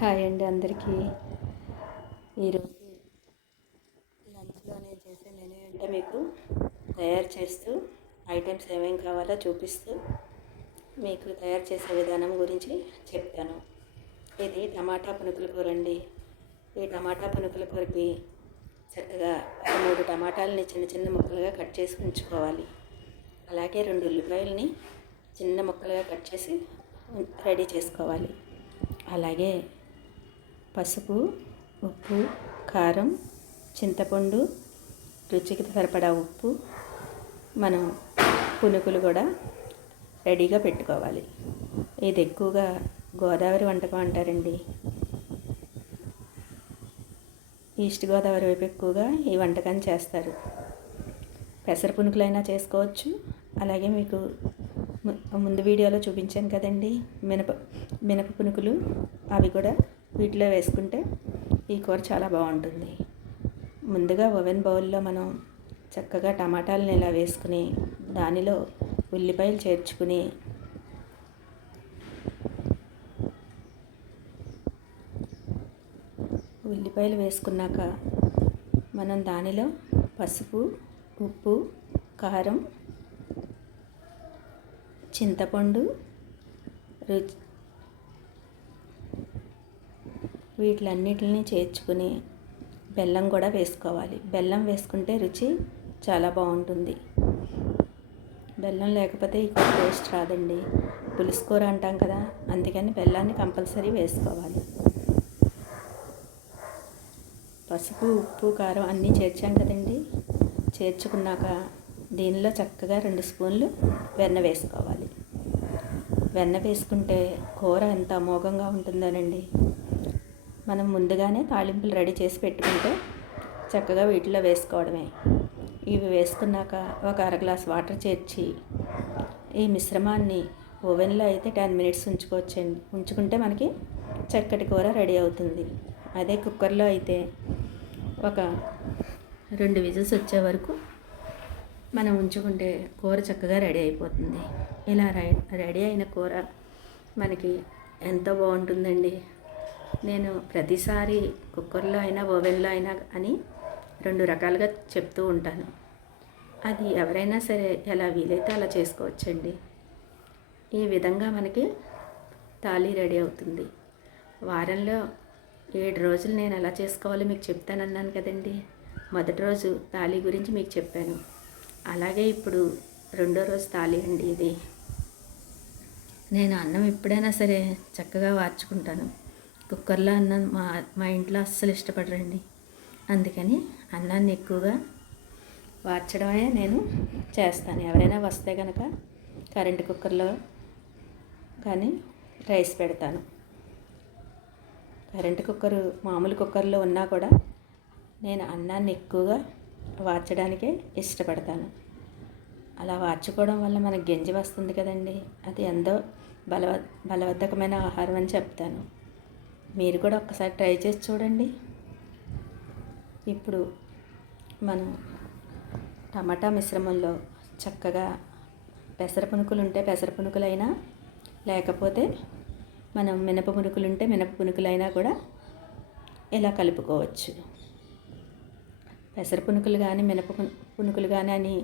Hi అండి అందరికీ. ఈరోజు లంచ్లో నేను చేసే మెనూ అంటే మీకు తయారు చేస్తూ ఐటమ్స్ ఏమేమి కావాలో చూపిస్తూ మీకు తయారు చేసే విధానం గురించి చెప్తాను. ఇది టమాటా పునుకుల కూర అండి. ఈ టమాటా పునుకుల కూరకి చక్కగా 3 టమాటాలని చిన్న చిన్న ముక్కలుగా కట్ చేసి ఉంచుకోవాలి. అలాగే 2 ఉల్లిపాయలని చిన్న ముక్కలుగా కట్ చేసి రెడీ చేసుకోవాలి. అలాగే పసుపు, ఉప్పు, కారం, చింతపండు, రుచికి సరిపడా ఉప్పు, మనం పునుకులు కూడా రెడీగా పెట్టుకోవాలి. ఇది ఎక్కువగా గోదావరి వంటకం అంటారండి. ఈస్ట్ గోదావరి వైపు ఎక్కువగా ఈ వంటకాన్ని చేస్తారు. పెసర పునుకులైనా చేసుకోవచ్చు. అలాగే మీకు ముందు వీడియోలో చూపించాను కదండి మినప పునుకులు, అవి కూడా వీటిలో వేసుకుంటే ఈ కూర చాలా బాగుంటుంది. ముందుగా ఓవెన్ బౌల్లో మనం చక్కగా టమాటాలను ఇలా వేసుకుని దానిలో ఉల్లిపాయలు చేర్చుకుని ఉల్లిపాయలు వేసుకున్నాక మనం దానిలో పసుపు, ఉప్పు, కారం, చింతపండు, వీటిలన్నిటిని చేర్చుకుని బెల్లం కూడా వేసుకోవాలి. బెల్లం వేసుకుంటే రుచి చాలా బాగుంటుంది. బెల్లం లేకపోతే ఈ కూర టేస్ట్ రాదండి. పులుసు కూర అంటాం కదా, అందుకని బెల్లాన్ని కంపల్సరీ వేసుకోవాలి. పసుపు, ఉప్పు, కారం అన్నీ చేర్చాం కదండి. చేర్చుకున్నాక దీనిలో చక్కగా 2 స్పూన్లు వెన్న వేసుకోవాలి. వెన్న వేసుకుంటే కూర ఎంత అమోఘంగా ఉంటుందోనండి. మనం ముందుగానే తాలింపులు రెడీ చేసి పెట్టుకుంటే చక్కగా వీటిలో వేసుకోవడమే. ఇవి వేసుకున్నాక ఒక 1/2 గ్లాస్ వాటర్ చేర్చి ఈ మిశ్రమాన్ని ఓవెన్లో అయితే 10 మినిట్స్ ఉంచుకుంటే మనకి చక్కటి కూర రెడీ అవుతుంది. అదే కుక్కర్లో అయితే ఒక 2 విజిల్స్ వచ్చే వరకు మనం ఉంచుకుంటే కూర చక్కగా రెడీ అయిపోతుంది. ఇలా రెడీ అయిన కూర మనకి ఎంతో బాగుంటుందండి. నేను ప్రతిసారి కుక్కర్లో అయినా ఓవెన్లో అయినా అని 2 రకాలుగా చెప్తూ ఉంటాను. అది ఎవరైనా సరే ఎలా వీలైతే అలా చేసుకోవచ్చండి. ఈ విధంగా మనకి తాళీ రెడీ అవుతుంది. వారంలో 7 రోజులు నేను ఎలా చేసుకోవాలో మీకు చెప్తానన్నాను కదండి. మొదటి రోజు తాళీ గురించి మీకు చెప్పాను. అలాగే ఇప్పుడు 2వ రోజు తాళీ అండి ఇది. నేను అన్నం ఎప్పుడైనా సరే చక్కగా వార్చుకుంటాను. కుక్కర్లో అన్నం మా ఇంట్లో అస్సలు ఇష్టపడరండి. అందుకని అన్నాన్ని ఎక్కువగా వార్చడమే నేను చేస్తాను. ఎవరైనా వస్తే కనుక కరెంటు కుక్కర్లో కానీ రైస్ పెడతాను. కరెంటు కుక్కరు మామూలు కుక్కర్లో ఉన్నా కూడా నేను అన్నాన్ని ఎక్కువగా వార్చడానికే ఇష్టపడతాను. అలా వార్చుకోవడం వల్ల మనకు గెంజి వస్తుంది కదండి. అది ఎంతో బలవర్ధకమైన ఆహారం అని చెప్తాను. మీరు కూడా ఒక్కసారి ట్రై చేసి చూడండి. ఇప్పుడు మనం టమాటా మిశ్రమంలో చక్కగా పెసర పునుకులు ఉంటే పెసర పునుకులైనా, లేకపోతే మనం మినప పునుకులు ఉంటే మినప పునుకులైనా కూడా ఇలా కలుపుకోవచ్చు. పెసర పునుకులు కానీ మినప పునుకులు కానీ అని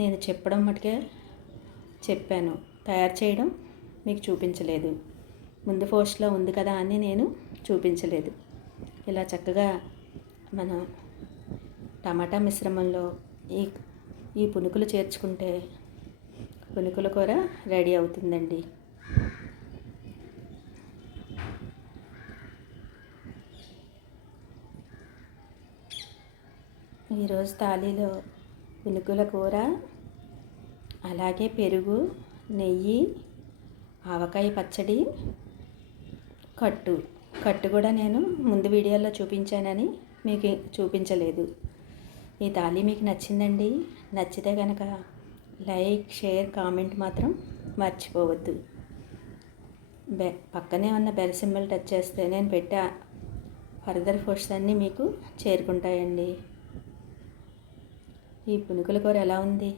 నేను చెప్పడం మటుకే చెప్పాను, తయారు చేయడం మీకు చూపించలేదు. ముందు పోస్ట్లో ఉంది కదా అని నేను చూపించలేదు. ఇలా చక్కగా మనం టమాటా మిశ్రమంలో ఈ పునుకులు చేర్చుకుంటే పునుకుల కూర రెడీ అవుతుందండి. ఈరోజు తాళీలో పునుకుల కూర, అలాగే పెరుగు, నెయ్యి, ఆవకాయ పచ్చడి, కట్టు కూడా నేను ముందు వీడియోలో చూపించానని మీకు చూపించలేదు. ఈ తాళీ మీకు నచ్చిందండి. నచ్చితే కనుక లైక్, షేర్, కామెంట్ మాత్రం మర్చిపోవద్దు. పక్కనే ఉన్న బెల్ సింబల్ టచ్ చేస్తే నేను పెట్టే ఫర్దర్ పోస్ట్స్ అన్నీ మీకు చేరుకుంటాయండి. ఈ పునుకుల కూర ఎలా ఉంది?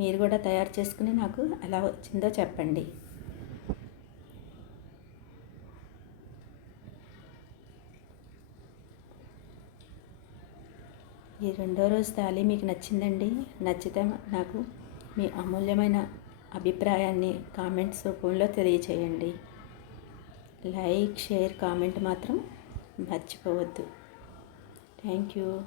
మీరు కూడా తయారు చేసుకుని నాకు ఎలా వచ్చిందో చెప్పండి. ఈ రెండో రోజు తాళి మీకు నచ్చిందండి? నచ్చితే నాకు మీ అమూల్యమైన అభిప్రాయాన్ని కామెంట్స్ రూపంలో తెలియచేయండి. లైక్, షేర్, కామెంట్ మాత్రం మర్చిపోవద్దు. Thank you.